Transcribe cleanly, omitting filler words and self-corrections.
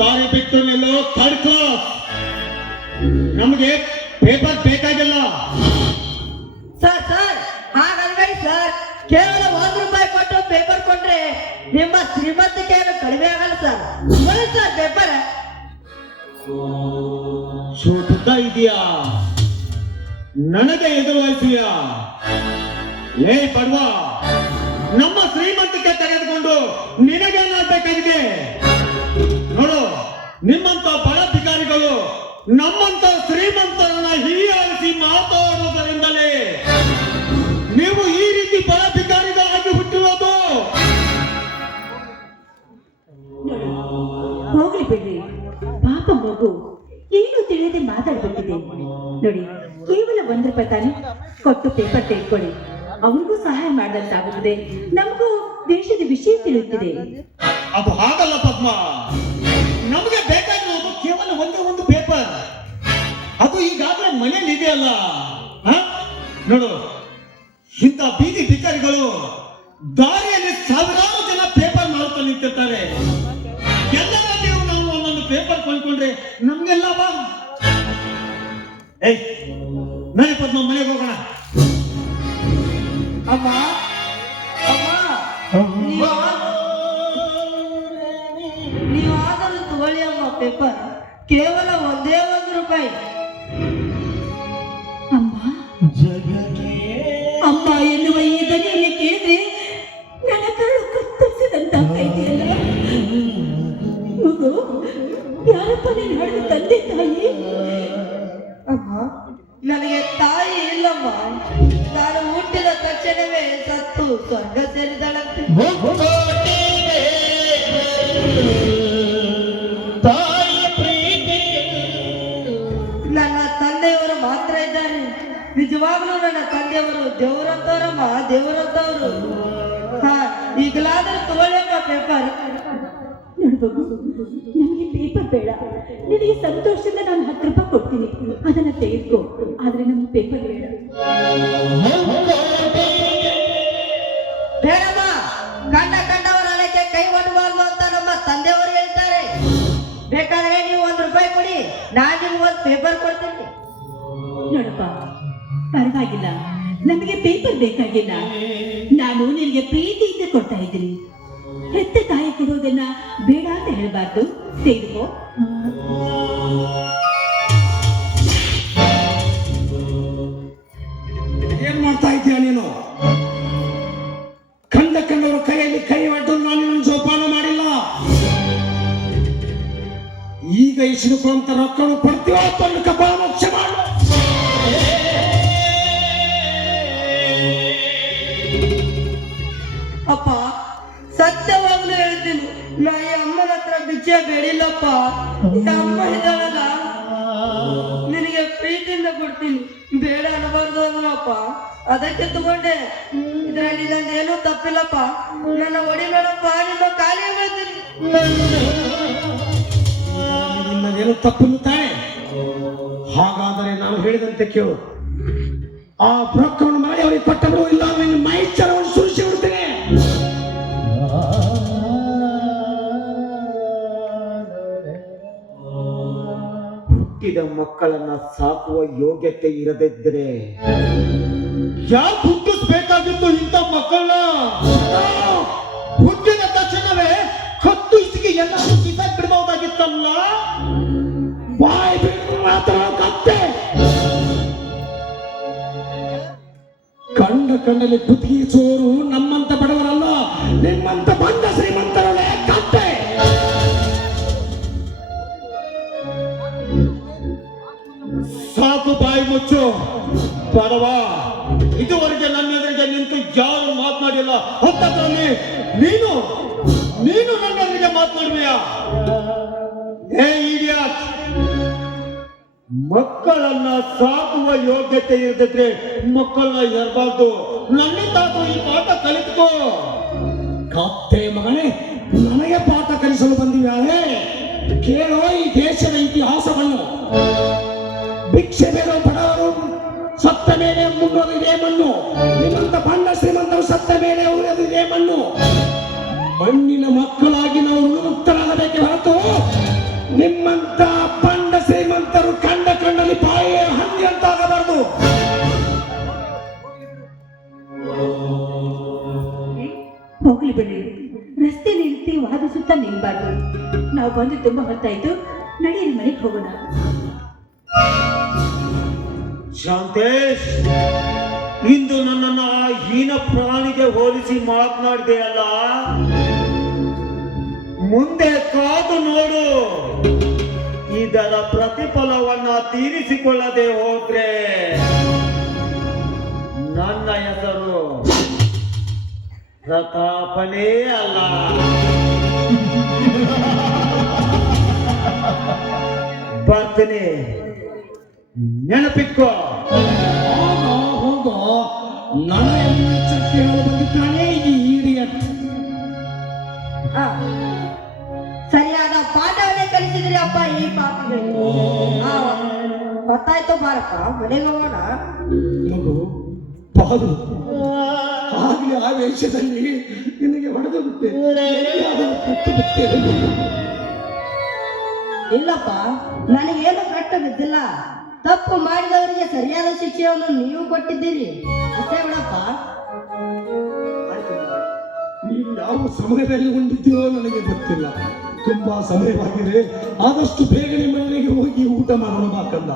ದಾರಿ ಬಿಟ್ಟು ನಿಲ್ಲೋ ಥರ್ಡ್ ಕ್ಲಾಸ್. ನಮಗೆ ಪೇಪರ್ ಬೇಕಾಗಿಲ್ಲ. ಸರ್ ಸರ್ ಹಾಗಲ್ಬೇಡಿ ಸರ್. ಕೇವಲ ₹1 ಕೊಟ್ಟು ಪೇಪರ್ ಕೊಟ್ರೆ ನಿಮ್ಮ ಶ್ರೀಮಂತಿಕೆ ಏನು ಕಡಿಮೆ ಆಗಲ್ಲ ಸರ್. ಬನ್ನಿ ಸರ್ ಪೇಪರ್. ಶೋಭುದ್ದ ಇದೆಯಾ? ನನಗೆ ಎದುರು ವಹಿಸಿಯಾ? ಏ ಬಡವ, ನಮ್ಮ ಶ್ರೀಮಂತಿಕೆ ತೆಗೆದುಕೊಂಡು ನಿನಗೇನಾಗಬೇಕಾಗಿದೆ? ನೋಡು, ನಿಮ್ಮಂತ ಬಡ ಭಿಕಾರಿಗಳು ನಮ್ಮಂತ ಶ್ರೀಮಂತರನ್ನ ಹೀಯಾಳಿಸಿ ಮಾತಾಡುವುದರಿಂದಲೇ ನೀವು ಈ ರೀತಿ ಬಡ ಭಿಕಾರಿಗಳಾಗಿ ಹುಟ್ಟಿರೋದು. ಹೋಗ್ಲಿ ಬಿಡ್ರಿ, ಪಾಪ ಮಗು ಏನು ತಿಳಿಯದೆ ಮಾತಾಡ್ಬಿಟ್ಟಿದೆ ನೋಡಿ. ಕೇವಲ ₹1 ತಾನೆ ಕೊಟ್ಟು ಪೇಪರ್ ತೆಗೆದುಕೊಳ್ಳಿ. ಅವ್ರಿಗೂ ಸಹಾಯ ಮಾಡಿದಂತಾಗುತ್ತದೆ, ನಮಗೂ ದೇಶದ ವಿಷಯ ತಿಳಿಯುತ್ತಿದೆ. ಅದು ಹಾಗಲ್ಲ ಪದ್ಮ. ನಮಗೆ ಬೇಕಾಗಿರೋದು ಕೇವಲ ಒಂದೇ ಒಂದು ಪೇಪರ್. ಅದು ಈಗಾಗಲೇ ಮನೇಲಿ ಇದೆಯಲ್ಲ. ನೋಡು, ಇಂಥ ಬೀದಿ ಭಿಕಾರಿಗಳು ದಾರಿಯಲ್ಲಿ ಸಾವಿರಾರು ಜನ ಪೇಪರ್ ಮಾರುತ್ತಾ ನಿಂತಿರ್ತಾರೆ. ಎಲ್ಲರ ನೀವು ನಾವು ಒಂದೊಂದು ಪೇಪರ್ ಕೊಂಡ್ಕೊಂಡ್ರೆ ನಮ್ಗೆಲ್ಲ ಬಾ. ಏಯ್ ನಡಿ ಪದ್ಮ, ಮನೆಗೆ ಹೋಗೋಣ. ಅಮ್ಮ ಅಮ್ಮ, ನೀವಾದರೂ ತಗೊಳ್ಳಿ ಅಮ್ಮ ಪೇಪರ್. ಕೇವಲ ₹1 ಅಮ್ಮ ಅಮ್ಮ ಎನ್ನುವ ಈ ದನಿಯನ್ನು ಕೇಳಿದ್ರೆ ನನ್ನ ಕರುಳು ಕತ್ತರಿಸಿದಂತಾಗ್ತಾಯಿದೆಯಲ್ಲ. ಮಗು, ಯಾರಪ್ಪ ನೀನು ಹಾಡಿದ ತಂದೆ ತಾಯಿ? ಅಮ್ಮ, ನನಗೆ ತಾಯಿ ಇಲ್ಲಮ್ಮ. ನಾನು ಹುಟ್ಟಿದ ತಕ್ಷಣವೇ ಸತ್ತು ಸ್ವರ್ಗ ಸೇರಿದಳಂತೆ. ನನ್ನ ತಂದೆಯವರು ಮಾತ್ರ ಇದ್ದಾರೆ. ನಿಜವಾಗ್ಲೂ ನನ್ನ ತಂದೆಯವರು ದೇವರಂತವರಮ್ಮ, ದೇವರಂತವರು. ಈಗಲಾದರೂ ತಗೊಳ್ಳೇಮ್ಮ ಪೇಪರ್. ನೋಡು ಮಗು, ನಮಗೆ ಪೇಪರ್ ಬೇಡ. ನಿನಗೆ ಸಂತೋಷದಿಂದ ನಾನು ₹10 ಕೊಡ್ತೀನಿ, ಅದನ್ನ ತೆಗೆದುಕೋ. ಆದ್ರೆ ನಮ್ಗೆ ಪೇಪರ್ ಬೇಡ. ಬೇಡಮ್ಮ, ಕಂಡವರ ಹಣಕ್ಕೆ ಕೈ ಒಡ್ಡಬಾರ್ದು ಅಂತ ನಮ್ಮ ತಂದೆಯವರು ಹೇಳ್ತಾರೆ. ಬೇಕಾದ್ರೆ ನೀವು ₹1 ಕೊಡಿ, ನಾನು ನಿಮ್ಗೆ ಒಂದು ಪೇಪರ್ ಕೊಡ್ತೀನಿ. ನೋಡಪ್ಪ, ಪರವಾಗಿಲ್ಲ, ನಮಗೆ ಪೇಪರ್ ಬೇಕಾಗಿಲ್ಲ. ನಾನು ನಿನಗೆ ಪ್ರೀತಿಯಿಂದ ಕೊಡ್ತಾ ಇದ್ದೀನಿ. ಹೆತ್ತ ತಾಯಿ ಕೊಡೋದನ್ನ ಬೇಡ ಅಂತ ಹೇಳಬಾರ್ದು. ತೆಗೆದುಕೋ. ಏನ್ ಮಾಡ್ತಾ ಇದ್ದೀಯ ನೀನು? ಕಂಡವರ ಕೈಯಲ್ಲಿ ಕೈ ಒಡ್ಡು ನಾನು ನಿನ್ನ ಜೋಪಾನ ಮಾಡಿಲ್ಲ. ಈಗ ಇಸ್ಕೊಂತ ರೊಕ್ಕ ಕೊಡ್ತೀವೋ ತಂದು ಕಪಾಳ ಮೋಕ್ಷ ಮಾಡು. ಅಪ್ಪ, ಸತ್ಯವಾಗ್ಲೂ ಹೇಳ್ತೀನಿ, ನಾ ಈ ಅಮ್ಮನ ಹತ್ರ ಭಿಕ್ಷೆ ಬೇಡಿಲ್ಲಪ್ಪ. ಈ ಅಮ್ಮ ಇದ್ದಾಳಲ್ಲ, ನಿನಗೆ ಪ್ರೀತಿಯಿಂದ ಕೊಡ್ತೀನಿ, ಬೇಡ ಅನ್ನಬಾರ್ದು ಅಂದ್ರಪ್ಪ. ಅದಕ್ಕೆ ತಗೊಂಡೆ. ಇದರಲ್ಲಿ ನಂದೇನು ತಪ್ಪಿಲ್ಲಪ್ಪ. ನನ್ನ ಹೊಡಿಬೇಡಪ್ಪ, ನಿಮ್ಮ ಕಾಲಿಗೆ ಬೀಳ್ತೀನಿ. ನಿನ್ನದೇನು ತಪ್ಪಿಲ್ಲ ತಾನೆ? ಹಾಗಾದರೆ ನಾನು ಹೇಳಿದಂತೆ ಕೇಳು. ಆ ರೊಕ್ಕವನ್ನು ಮಾಡಿ ಅವರಿಗೆ ಕೊಟ್ಟ ಬಿಡು, ಇಲ್ಲ ನಿನ್ನ ಮೈಚರವನ್ನು ಸುರಿಸಿ ಬಿಡ್ತೇನೆ. ಹುಟ್ಟಿದ ಮಕ್ಕಳನ್ನ ಸಾಕುವ ಯೋಗ್ಯತೆ ಇರದಿದ್ದರೆ ಯಾಕೆ ಹುಟ್ಟಿಸ್ಬೇಕಾಗಿತ್ತು ಇಂಥ ಮಕ್ಕಳನ್ನ? ಹುಟ್ಟಿದ ತಕ್ಷಣವೇ ಕತ್ತು ಇಸಿಗೆ ಎಲ್ಲರೂ ಕಿಸಾಕ್ ಬಿಡಬಹುದಾಗಿತ್ತಲ್ಲ. ಬಾಯ್ ಬಿಟ್ಟು ಮಾತ್ರ ಕತ್ತೆ. ಕಣ್ಣಲ್ಲಿ ಕುತ್ತಿಗೆಸೋರು ನಮ್ಮಂತ ಬಡವರಲ್ಲ, ನಿಮ್ಮಂತ ಬಂದ ಶ್ರೀಮಂತರಲ್ಲೇ ಕತ್ತೆ. ಸಾಕು, ಬಾಯಿ ಮುಚ್ಚು ಬಡವ. ಇದುವರೆಗೆ ನನ್ನ ಎದುರಿಗೆ ನಿಂತು ಯಾರು ಮಾತನಾಡಿಲ್ಲ. ಹೊತ್ತಲ್ಲಿ ನೀನು ನನ್ನ ಎದುರಿಗೆ ಮಾತನಾಡುವೆಯಾ? ಏ ಇಡಿಯಟ್, ಮಕ್ಕಳನ್ನ ಸಾಕುವ ಯೋಗ್ಯತೆ ಇರದಿದ್ರೆ ಮಕ್ಕಳನ್ನ ಇರಬಾರ್ದು. ನನ್ನಿಂದಾದ್ರೂ ಈ ಪಾಠ ಕಲಿತುಕೋ. ಕತ್ತೆ ಮಗನೇ, ನನಗೆ ಪಾಠ ಕಲಿಸಲು ಬಂದಿವೆ. ಕೇಳೋ ಈ ದೇಶದ ಇತಿಹಾಸವನ್ನು. ಭಿಕ್ಷೆ ಬೇಡೋ ಬಡವರು ಸತ್ತ ಮೇಲೆ ಮುನ್ನೋದು ಇದೇ ಮಣ್ಣು. ನಿಮ್ಮಂತ ಬಂಡ ಶ್ರೀಮಂತರು ಸತ್ತ ಮೇಲೆ ಉಳಿಯೋದು ಇದೇ ಮಣ್ಣು. ಮಣ್ಣಿನ ಮಕ್ಕಳಾಗಿ ನಾವು ಮುಕ್ತರಾಗಬೇಕೆ ಹೊರತು ನಿಮ್ಮಂತ ಬಂಡ ಶ್ರೀಮಂತರು ಕಂಡ ಕಣ್ಣಲ್ಲಿ ಬಾಯಿಯ ಹಂದಿ ಅಂತಾಗಬಾರದು. ಹೋಗ್ಲಿ ಬಿಡ್ರಿ, ರಸ್ತೆ ನಿಂತಿ ವಾದಿಸುತ್ತಾ ನಿಲ್ಬಾರ್ದು. ನಾವು ಬಂದು ತುಂಬಾ ಹೊತ್ತಾಯ್ತು, ನಡೀರಿ ಮನೆಗೆ ಹೋಗೋಣ. ಶಾಂತೇಶ್, ಇಂದು ನನ್ನನ್ನ ಆ ಹೀನ ಪ್ರಾಣಿಗೆ ಹೋಲಿಸಿ ಮಾತನಾಡಿದೆಯಲ್ಲ, ಮುಂದೆ ಕಾದು ನೋಡು. ಇದರ ಪ್ರತಿಫಲವನ್ನ ತೀರಿಸಿಕೊಳ್ಳದೆ ಹೋದ್ರೆ ನನ್ನ ಹೆಸರು ಪ್ರತಾಪನೇ ಅಲ್ಲ. ಬರ್ತೇನೆ, ನೆನಪಿಟ್ಕೋ. ಹೋಗೋ, ನನ್ನ ಎಚ್ಚರಿಕೆ ಬಂದಿದ್ದಾನೆ ಈ ಇಡಿಯಟ್. ಸರಿಯಾದ ಪಾಠವನ್ನೇ ಕಲಿಸಿದ್ರಿ ಅಪ್ಪ ಈ ಪಾಪಗಳಿಗೆ. ಗೊತ್ತಾಯ್ತು ಬಾರಪ್ಪ, ಮನೆಗೆ ಹೋಗೋಣ. ಮಗು ಪಾದು, ಆಗಲೇ ಆ ವೇಷದಲ್ಲಿ ನಿನಗೆ ಹೊಡೆದು ಬಿಟ್ಟೆ. ಇಲ್ಲಪ್ಪ, ನನಗೇನು ಕಟ್ಟು ಬಿದ್ದಿಲ್ಲ. ತಪ್ಪು ಮಾಡಿದವರಿಗೆ ಸರಿಯಾದ ಶಿಕ್ಷೆಯನ್ನು ನೀವು ಕೊಟ್ಟಿದ್ದೀರಿ ಅಷ್ಟೇ ಬಿಡಪ್ಪ. ನೀವು ಯಾವ ಸಮಯದಲ್ಲಿ ಹೊಂದಿದ್ದೀರೋ ನನಗೆ ಗೊತ್ತಿಲ್ಲ. ತುಂಬಾ ಸಮಯವಾಗಿದೆ, ಆದಷ್ಟು ಬೇಗನೆ ಮನೆಗೆ ಹೋಗಿ ಊಟ ಮಾಡೋಣ ಬಾ ಕಂದ.